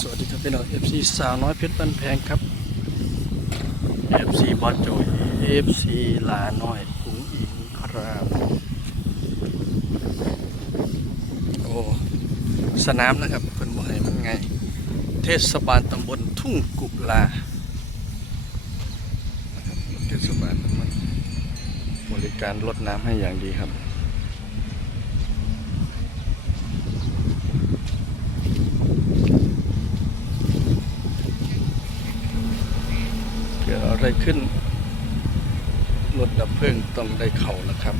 สวัสดีครับพี่น้อง FC สาวน้อยเพชรบันแพงครับ FC บอลโจย FC ลาน้อยกุ้งอิงครับ โอ้สนามนะครับเป็นบ่ให้มันไง เทศบาลตำบลทุ่งกุลานะครับเทศบาลมันบริการรดน้ำให้อย่างดีครับ เกิด อะไรขึ้นรถดับเพลิงต้องได้เข่านะครับ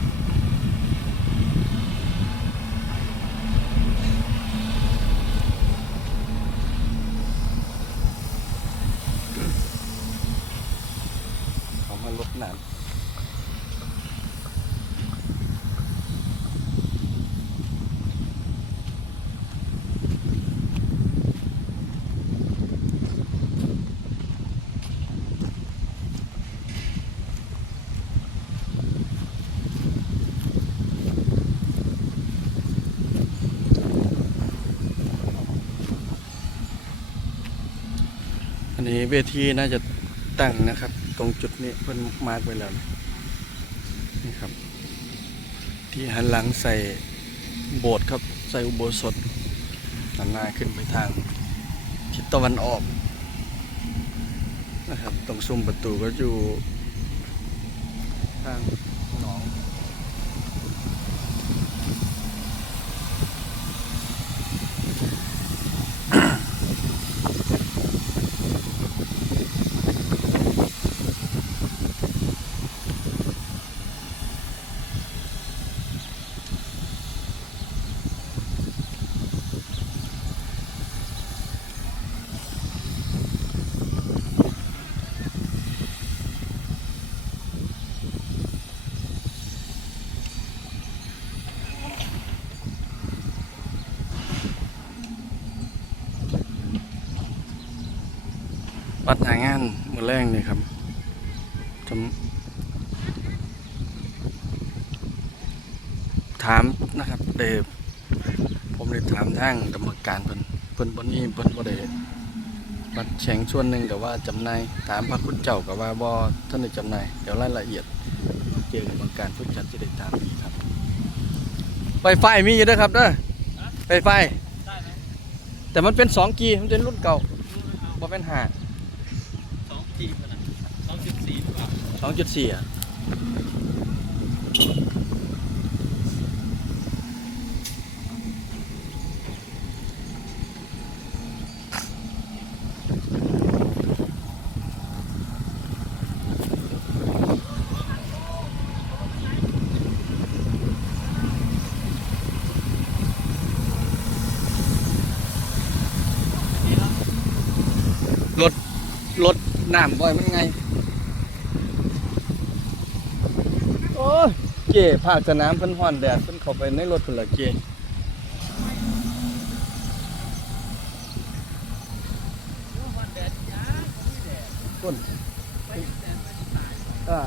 เขามาลดน้ำอั นี้เวทีน่าจะตั้งนะครับ ตรงจุดนี้เพิ่นมาร์กไว้แล้วนี่ครับ ที่หันหลังใส่โบสถ์ครับใส่อุโบสถหันหน้าขึ้นไปทางทิศตะวันออกนะครับตรงซุ้มประตูก็อยู่ทาง ปัดหางานมือแรงนี่ครับจำถามนะครับเดฟผมเลยถามทางกรรมการเพิ่นเพิ่นบนนี้เพิ่นบ่ได้บัตรแข็งส่วนหนึ่งกับว่าจำนายถามพระคุณเจ้ากับว่าบ่ท่านได้จำนายเดี๋ยวรายละเอียดเจอกับกรรมการผู้จัดจะได้ตามอีครับไฟไฟมีอยู่เด้วยครับเด้อไฟไฟแต่มันเป็น2กีมันเป็นรุ่นเก่าบ่เป็นหา สองจีบนะสองจุดสี่หรือเปล่าสองจุดสี่อะรถรถ น้ำบ่อยมันไง โอ้ยเก๋ภาคสนามเพิ่นฮ้อนแดดเพิ่นเข้าไปในรถเพิ่นละเก๋คนอ่า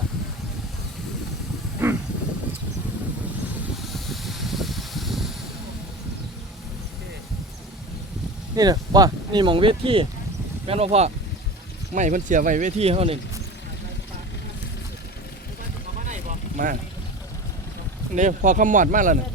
นี่นะว่านี่หมองเวทีแม่นบ่พ่อ ไม่เพิ่นเสียไว้เวทีเฮานี่ามาไหนมาเนี่ยพอขมอดมากแล้วเนี่ย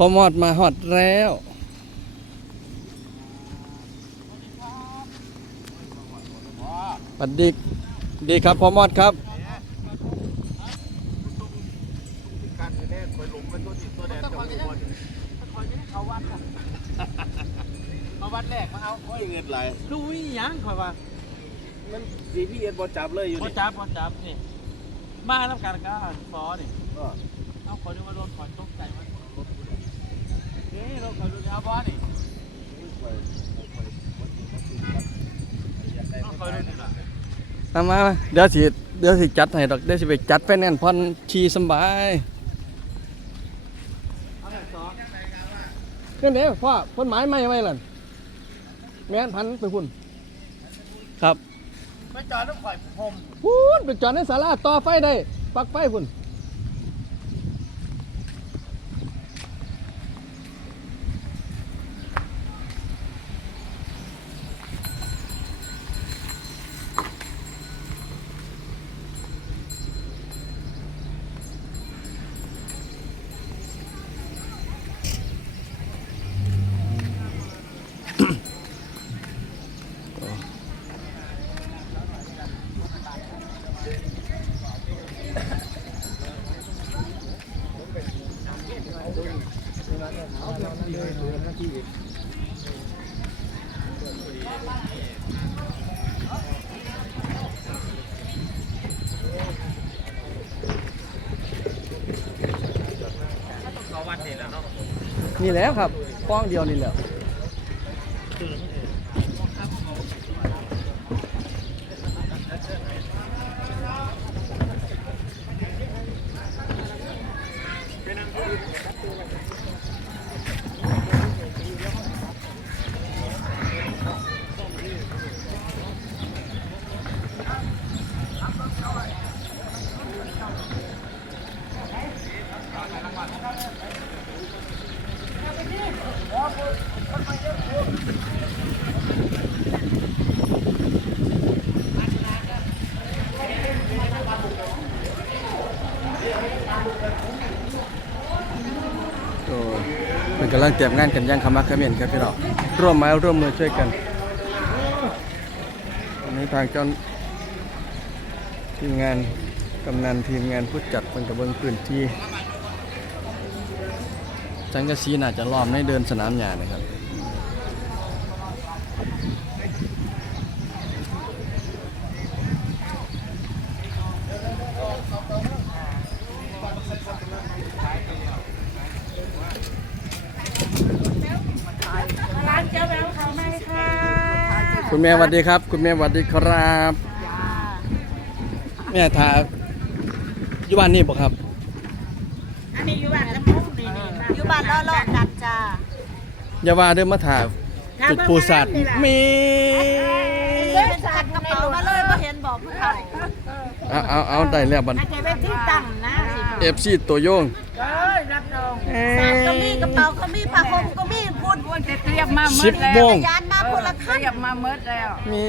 พอมอดมาหอดแล้วสวัสดีดีครับพอมอดครับการแน่คอยลงเป็นตัวจิตตัวแดนจะหัวบอลคอยไม่ได้เขาวัดอะเอาวัดแรกมาเอาโอ้ยเงินไหลลุยยังคอยว่ามัน GPS บอจับเลยอยู่พอนี่จับพอจับนี่มาแล้วการก้าฟอนี่ก็เอาคอยดูว่าโดนคอยตกใจมัน มามามาเดี๋ยวสิเดี๋ยวสิจัดให้ดอกเดี๋ยวสิไปจัดไฟแนนซ์ผ่อนขี่สำบายเพื่อนเด้อพ่อเพ่นหมายไม่ไว้ล่ะแม่นพันไปพุ่นครับไปจอดต้องข่อยผมพุ่นไปจอดในศาลาต่อไฟได้ปลักไฟพุ่น เขาวัด นี่แหละเนาะนี่แหล้วครับป้องเดียวนี่แหละ โอ้เป็ นกำลังเตรียมงานกันย่างคามักเขมิ้นครับพี่น้องร่วมไม้ร่วมมือช่วยกันวันนี้ทางเจ้าทีมงานกำนันทีมงานผู้จัดคนกระเบื้องพื้นที่จังกะซีน่าจะล้อมในเดินสนามหญ้านะครับ ร้านเจ้าแววเขาไหมค่ะ คุณแม่สวัสดีครับ คุณแม่สวัสดีครับ แม่ทาอยู่บ้านนี่บ่ครับ อันนี้อยู่บ้านลำพุงนี่นี่อยู่บ้านล่อล่อกันจ้าอย่าว่าเด้อมาถ่ายจุดปูสัตว์มีเดินสัตว์กระเป๋ามาเลยก็เห็นบอกผู้เฒ่าเอาเอาเอาได้แล้วบันอาจจะเป็นที่ตั้งนะสิเอฟซีตัวโยง เอ้ย รับรองสัตว์ก็มีกระเป๋าก็มีผ้าห่มก็มีพูดพูดเตรียมมาหมสิดบแล้วโมงยานมาคนละเตคันรียมมาหมดแล้วมี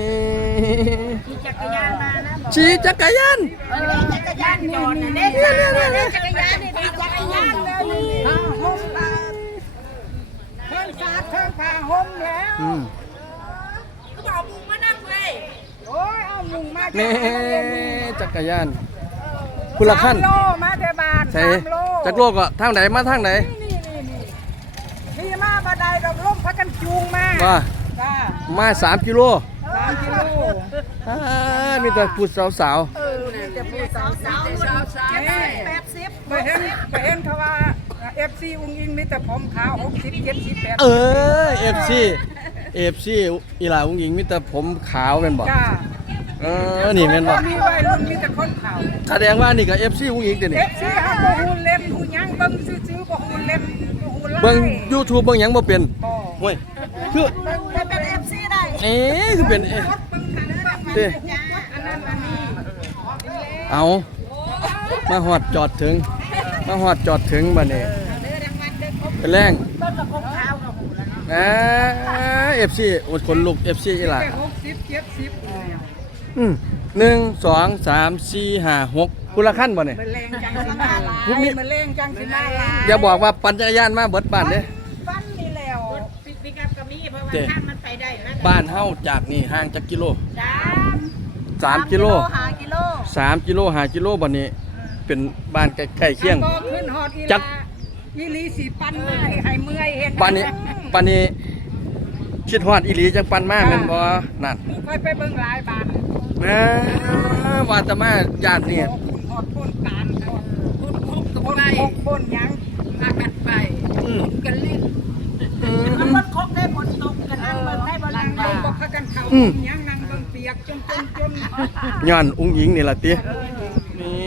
ขี่จักรยานมานะบอกขี่จักรยานเออจักรยานจอดนี่เด็กเด็กจักรยานนี่จักรยานแล้วนี่ผ้าห่มลาเพิ่นสาดเพิ่นผ้าห่มแล้วอืมก็บอกมุงมานั่งเลยโอ้ยเอามุงมาแม่จักรยานคุณละขั้นสามโลมาเทบานใช่สามโล จักรโลกก็ทางไหนมาทางไหนนี่นี่นี่นี่มาบันไดดอกล่มพักกันจูงมาว่าจ้ามาสามกิโลสามกิโลอ่ามีแต่พูดสาว เออนี่จะพูดสาวสาวสาวสาวแปดสิบไปเห็นไปเห็นเขาว่าเอฟซีอุ้งอิงมีแต่ผมขาวหกสิบเจ็ดสิบแปดๆ เออเอฟซีเอฟซีอีหลาอุ้งหญิงมีแต่ผมขาวเป็นบ่จ้าเออนี่แม่นบ่มีวัยรุ่นมีแต่คนขาวแสดงว่านี่ก็เอฟซีอุ้งหญิงเด้เอนี่ฟซีหาบ่ฮู้เล่นฮู้หยัง เบิ่งซื่อๆบ่ฮู้เล่นบ่ฮู้ไล่เบิ่ง YouTube เบิ่งหยังบ่เป็นบ่โอ้ยคือเป็นเป็นเอฟซีได้เอ๊ะคือเป็นเอ๊ะเบิ่งทางบ้านเด้อันนั้นอันนี้เอามาฮอดจอดถึง มาฮอดจอดถึงบัดนี้เป็นแรงต้นละคงเท้ากับหูแล้วเนาะนะ FC อดคนลุก FC อีหล่าแค่60 70เนี่ยอืมหนึ่งสองสามสี่ห้าหก คุณละขั้นบ่เนี่ย มันแรงจังสิมาลาผมมียมันแรงจังสิมาลายอย่าบอกว่าปั่นจักรยานมาเบิดบ้านเด้ ฟันนี่แล้วปิกปิกับก็มีเพราะว่าเด้ทางมันไปได้นะบ้านเฮาจากนี่ห่างจักกิโลสามสามกิโลหากิโลสามกิโลห้ากิโลบัดนี้ เป็นบ้านใกล้ๆเคียง ก็ขึ้นฮอดอีจัลากอีหลีสิปันมาให้ให้เมื่อยเห็นปานนี้ปานนี้คิดฮอดอีหลีจังปันมาแม่นบ่นั่น ค่อยไปเบิ่งหลายบาทนะว่าแตมาญาตินี่คุณฮอ ดพ่นตาลฮอดพ่นพกกับพ่นพกพ่นหยังพากันไปอืม กันลิ้นอืมมันมันครบได้ผลตกกันนั่งเบิ่งได้บ่นั่งเบิ่ได้งบ่พากันเข้าหยังนั่งเบิ่งเปียกจนจนจนย้อนอุ้งอิงนี่ล่ะตินี่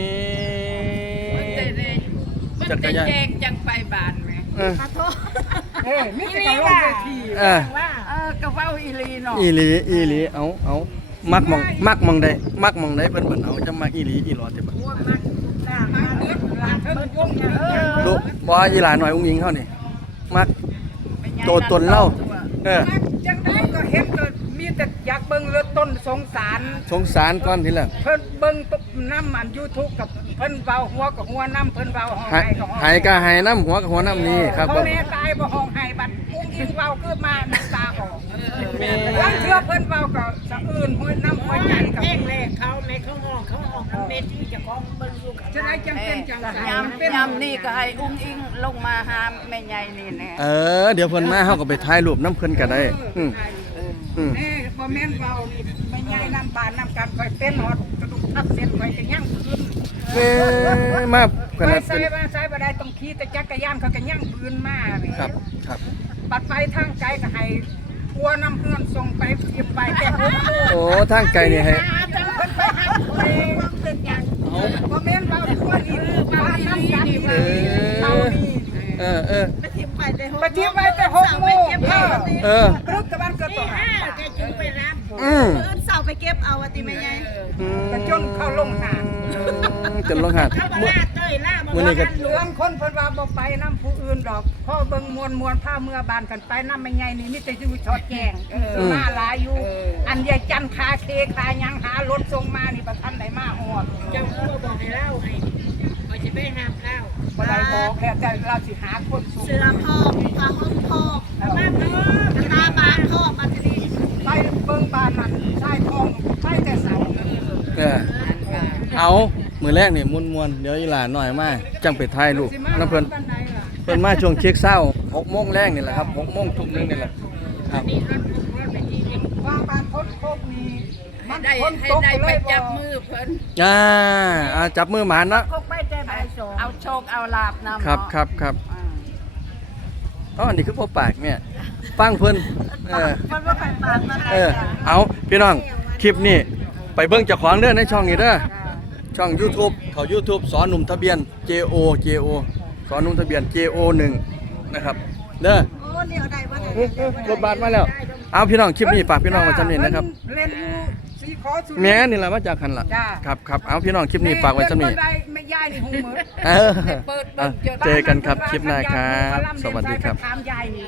มันจะได้มันจะแจงจังไปบ้านแหมเออเอ้ยมีแต่ลงเวทีเออเออกระเว้าอีหลีเนาะอีหลีอีหลีเอาเอามักมองมักมองได้มักมองได้เพิ่นเพิ่นเอาจะมักอีหลีอีหลอดติบ่ มาเด็กหลานเพิ่นวงเออดูบ่อีหลาหน่อยอุ้งอิงเฮานี่มักโตตนเล่าเออจังได้ก็เห็นก็มีแต่อยากเบิ่งเรือต้นสงสารสงสารก่อนทีหลังเพิ่นเบิ่งตุ๊บน้ำอัน YouTube กับเพิ่นเบาหัวกับหัวน้ำเพิ่นเบาห้องหายไห้กับห้องหายก็หายน้ำหัวกับหัวน้ำนี่ครับพ่อแม่ตายบ่ห้องไห้บัดอุ้งอิงเบาคือมาน้ำตาออก บางเทื่อเพิ่นเบาก็สะอื่นหัวน้ำหัวใจกับเพ่งเลยเขาในเขาห้องเขาห้องน้ำเม็ดที่จะของเบิ่งอยู่กับจะได้จังเป็นจังไสยำยำนี่ก็ให้อุ้งอิงลงมาหาแม่ใหญ่นี่แน่เออ เดี๋ยวเพิ่นมาเฮาก็ไปถ่ายรูปน้ำเพิ่นก็ได้อืมอืม แม่บ่แม่นเบานี่ไม่ใหญ่น้ำบานน้ำกันค่อยเป็นฮอดกระดูกทับเส้นค่อยจะยั่งคืนเอ้ยมาขค่อนาดยเป็ใส่นบ่ใส่บ่ได้ต้องขี่แต่จักรยานเขาก็ยั่งคืนมาแหมครับ ครับ ปัดไปทางไกลก็ให้ พัวน้ำเพื่อนส่งไปเทียบไปแต่หกโมงโอ้ทางไกลนี่ให้จังเพิ่นไปหาเพลงเป็นหยังบ่แม่นเบาทั่วนี่เบาน้ำกันนี่ว่าเบานี่เออเออไปทิมไปแต่หกไปเทียบไปแต่หกโมงเก็บเอเอาอเออกรึกตะวันเกิดตีตัวห้าแกจึงไปรับอืมเอิ้นเสาไปเก็บเอาอะติแม่ใหญ่อืมกระจนเข้าลงหาจนลงหาด เขาบ่ลาเต้ ยล่าบ่มื้อนี้ก็หลวงคนเพิ่นว่าบ่ไปน้ำผู้อื่นดอกพ่อเบิ่งมวลมวลผ้าเมื่อบานกันไปน้ำไม่ใหญ่นี่มีแต่อยู่ชอดแจงมาหลายอยู่ อันใหญ่จันคาเคคายังหารถส่งมานี่ประทันได้มาฮอดเจ้าก็บอกให้เล่าให้เขาจะไปหามเล่าบ่ได้บอกแล้วแต่เราสิหาคนส่งเสื้อพอกผ้าห้องพอกบ้านพอกตาบานพอกมาทีนี้ไปเบิ่งบ้านนั้นชายทองไปแต่เสาเออเอา มื้อแรกนี่ม่วนๆเดี๋ยวอีหลาหน่อยมาจังไปถ่ายรูปน้ำเพิ่นบ้านใดล่ะเพิ่นมาช่วงเช็คเช้า6โมงแรงนี่แหละครับ6โมงทุ่มหนึงนี่แหละครับว่าบ้านพ้นโคกนี่มันได้พ้นให้ตกได้ไปเลยจับมือเพิ่นอ่าอ่าจับมือหมานนะพกไปแต่บ่ายสองเอาโชคเอาลาบนำครับเนาะครับครับอ่าอ๋ออันนี้คือพ่อปากเนี่ยฟังเพิ่นเออ มันว่าไปปากมาเออเอาพี่น้อง คลิปนี้ ไปเบิ่งเจ้าของเด้อในช่องนี้เด้อ ช่อง YouTube เขา YouTube สอนหนุ่มทะเบียน JO JO สอนหนุ่มทะเบียน JO 1นะครับเด้อโอ้เนี่ยเอาได้บ่ได้เอ้ยเอ้ยรถบัสมาแล้วเอาพี่น้องคลิปนี้ฝากพี่น้องไว้จำนี้นะครับเล่นอยู่สีขอสุรินทร์ แม่นี่แหละมาจากคันละจ้า ครับครับเอาพี่น้องคลิปนี้ฝากไว้จำนี้แม่ได้ไม่ย่ายนี่หูมือเออเอาเจอกันครับคลิปหน้าครับ สวัสดีครับ ถามยายนี่